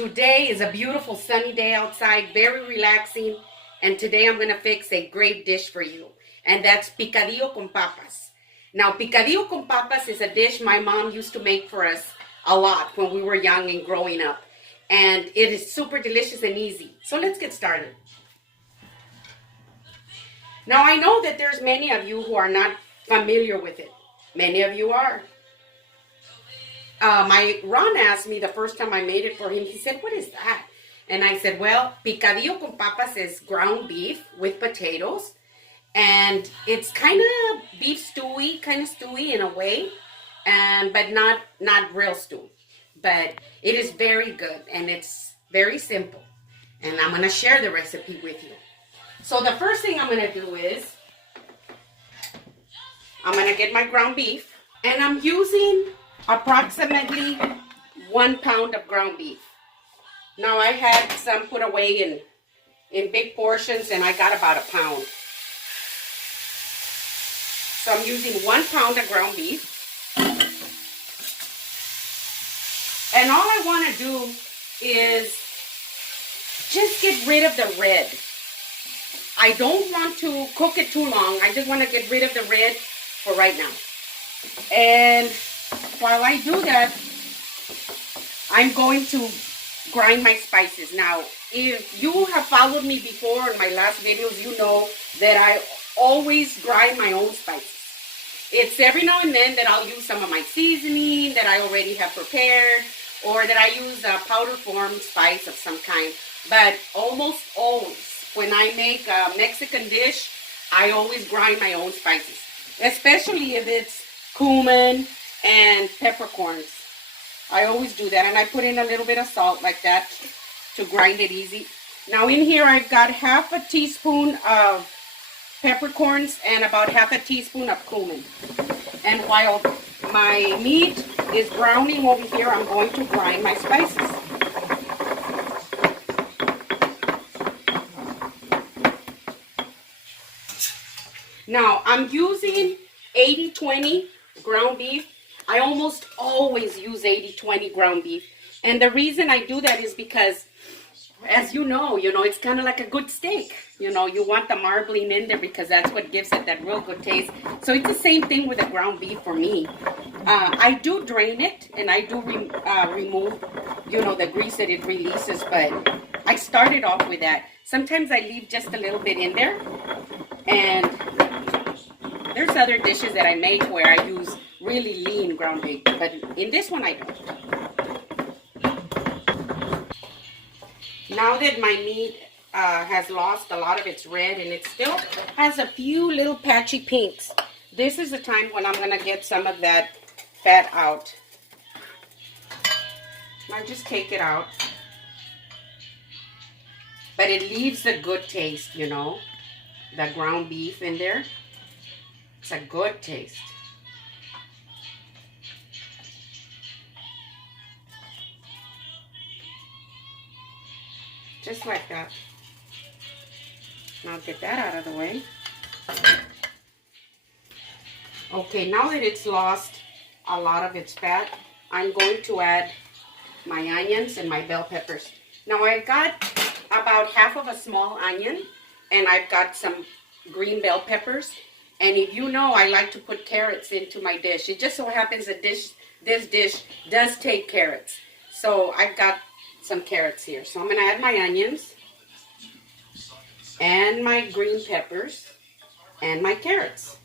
Today is a beautiful sunny day outside, very relaxing, and today I'm going to fix a great dish for you, and that's picadillo con papas. Now, picadillo con papas is a dish my mom used to make for us a lot when we were young and growing up, and it is super delicious and easy. So let's get started. Now, I know that there's many of you who are not familiar with it. Many of you are. Ron asked me the first time I made it for him, he said, "What is that?" And I said, well, picadillo con papas is ground beef with potatoes. And it's kind of beef stewy, kind of stewy in a way, but not real stew. But it is very good and it's very simple. And I'm going to share the recipe with you. So the first thing I'm going to do is, I'm going to get my ground beef. And I'm using approximately 1 pound of ground beef. Now I had some put away in big portions and I got about a pound. So I'm using 1 pound of ground beef. And all I want to do is just get rid of the red. I don't want to cook it too long. I just want to get rid of the red for right now. And while I do that, I'm going to grind my spices. Now, if you have followed me before in my last videos, you know that I always grind my own spices. It's every now and then that I'll use some of my seasoning that I already have prepared, or that I use a powder form spice of some kind. But almost always, when I make a Mexican dish, I always grind my own spices, especially if it's cumin and peppercorns. I always do that, and I put in a little bit of salt like that to grind it easy. Now in here I've got half a teaspoon of peppercorns and about half a teaspoon of cumin. And while my meat is browning over here, I'm going to grind my spices. Now I'm using 80-20 ground beef. I almost always use 80-20 ground beef. And the reason I do that is because, as you know, it's kind of like a good steak. You want the marbling in there because that's what gives it that real good taste. So it's the same thing with the ground beef for me. I do drain it and I do remove, the grease that it releases. But I started off with that. Sometimes I leave just a little bit in there. And there's other dishes that I make where I use really lean ground beef, but in this one I don't. Now that my meat has lost a lot of its red and it still has a few little patchy pinks, this is the time when I'm going to get some of that fat out. I just take it out. But it leaves a good taste, the ground beef in there. It's a good taste. Just like that. Now get that out of the way. Okay, now that it's lost a lot of its fat, I'm going to add my onions and my bell peppers. Now I've got about half of a small onion and I've got some green bell peppers. And if you know, I like to put carrots into my dish. It just so happens that this dish does take carrots. So I've got some carrots here. So I'm going to add my onions and my green peppers and my carrots.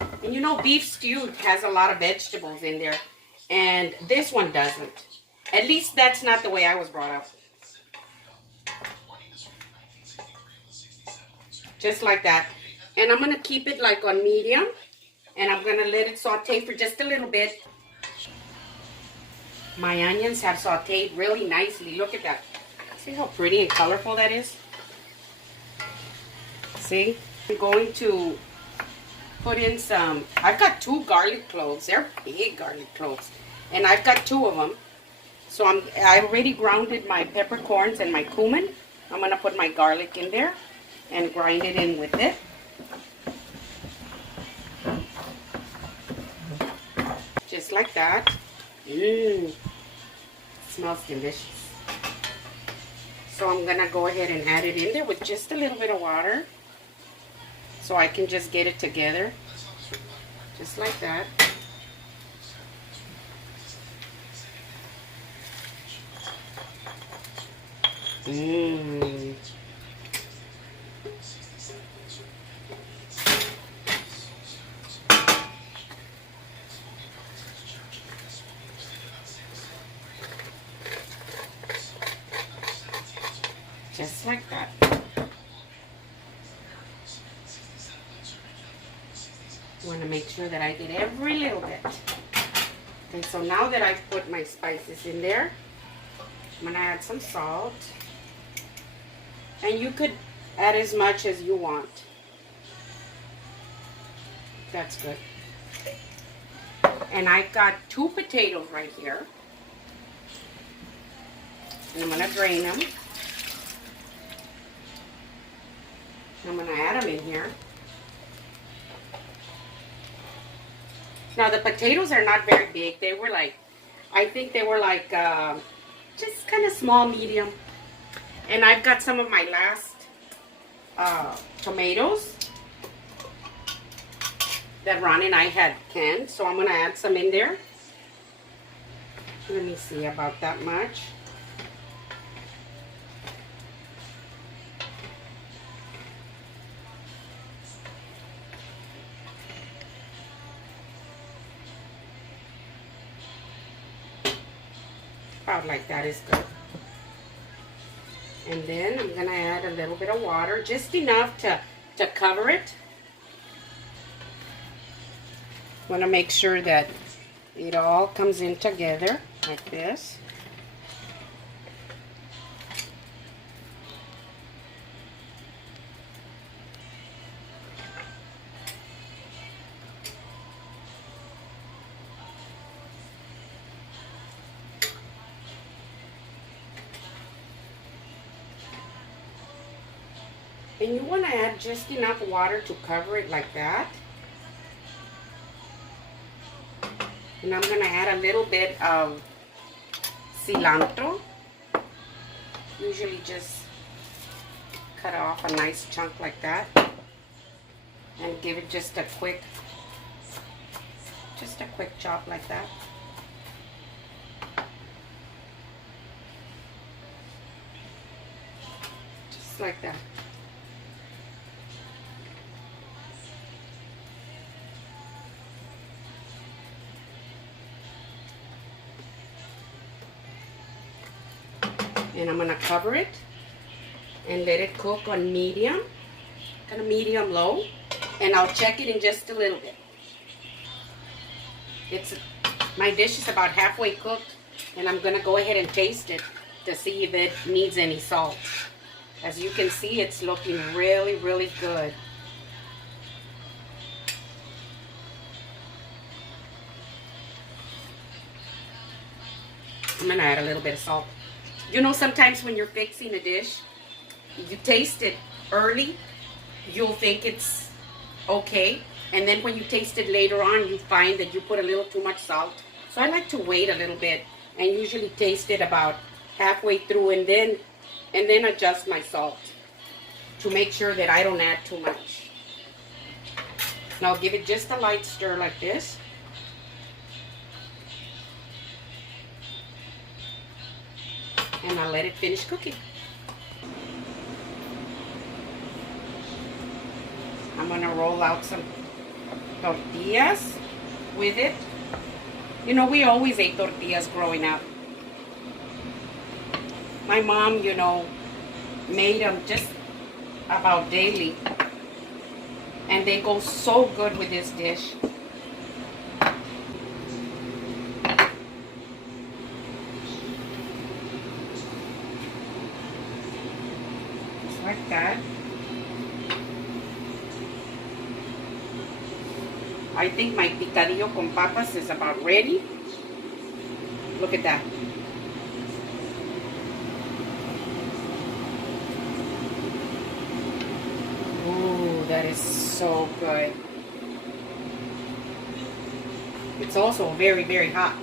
And beef stew has a lot of vegetables in there. And this one doesn't. At least that's not the way I was brought up. Just like that. And I'm going to keep it like on medium. And I'm going to let it saute for just a little bit. My onions have sauteed really nicely. Look at that. See how pretty and colorful that is? See? I'm going to put in some, I've got 2 garlic cloves. They're big garlic cloves. And I've got 2 of them. So I already grounded my peppercorns and my cumin. I'm going to put my garlic in there and grind it in with it. Just like that. smells delicious. So I'm gonna go ahead and add it in there with just a little bit of water, so I can just get it together, just like that. Mmm. Just like that. Want to make sure that I get every little bit. Okay, so now that I've put my spices in there, I'm going to add some salt. And you could add as much as you want. That's good. And I've got 2 potatoes right here. And I'm going to drain them. I'm going to add them in here. Now the potatoes are not very big. They were like, I think they were like just kind of small, medium. And I've got some of my last tomatoes that Ron and I had canned. So I'm going to add some in there. Let me see, about that much. About like that is good. And then I'm gonna add a little bit of water, just enough to cover it. Want to make sure that it all comes in together like this. And you want to add just enough water to cover it like that. And I'm going to add a little bit of cilantro. Usually just cut off a nice chunk like that. And give it just a quick chop like that. Just like that. And I'm going to cover it and let it cook on medium, kind of medium low, and I'll check it in just a little bit. My dish is about halfway cooked, and I'm going to go ahead and taste it to see if it needs any salt. As you can see, it's looking really, really good. I'm going to add a little bit of salt. You know, sometimes when you're fixing a dish, you taste it early, you'll think it's okay. And then when you taste it later on, you find that you put a little too much salt. So I like to wait a little bit and usually taste it about halfway through and then adjust my salt to make sure that I don't add too much. Now give it just a light stir like this. And I'll let it finish cooking. I'm going to roll out some tortillas with it. You know, we always ate tortillas growing up. My mom, you know, made them just about daily. And they go so good with this dish. Like that. I think my picadillo con papas is about ready. Look at that. Ooh, that is so good. It's also very, very hot.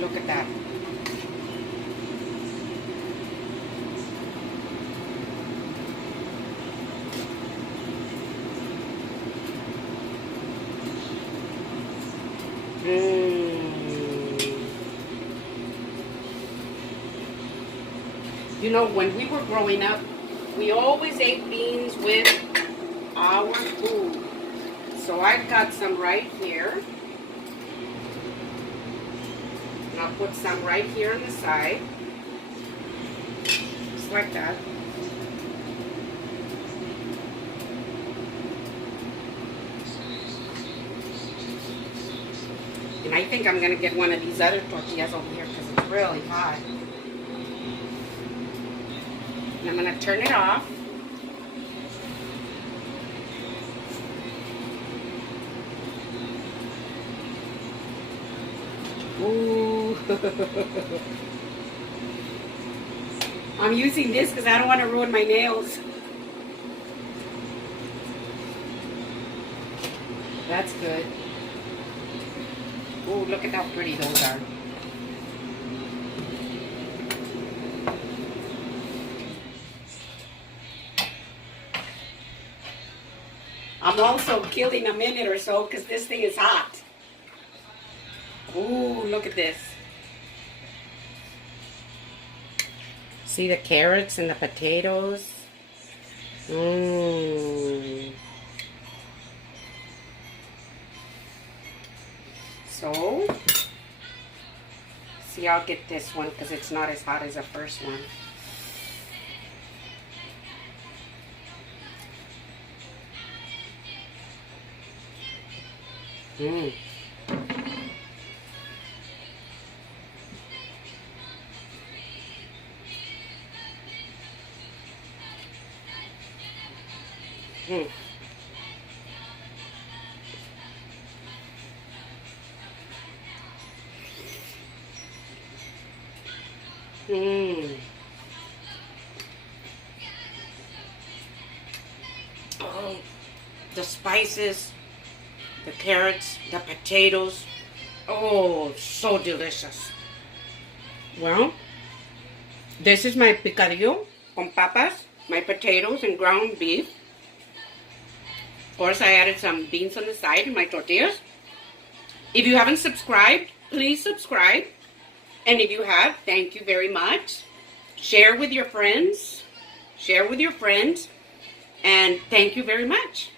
look at that. You know, when we were growing up, we always ate beans with our food. So I've got some right here. And I'll put some right here on the side. Just like that. And I think I'm going to get one of these other tortillas over here because it's really hot. And I'm going to turn it off. Ooh. I'm using this because I don't want to ruin my nails. That's good. Ooh, look at how pretty those are. I'm also killing a minute or so because this thing is hot. Ooh, look at this. See the carrots and the potatoes? Mmm. So, see, I'll get this one because it's not as hot as the first one. Mmm. Mmm. Mmm. Oh, the spices, the carrots, the potatoes. Oh, so delicious. Well, this is my picadillo con papas, my potatoes and ground beef. Of course, I added some beans on the side and my tortillas. If you haven't subscribed, please subscribe. And if you have, thank you very much. Share with your friends. Share with your friends. And thank you very much.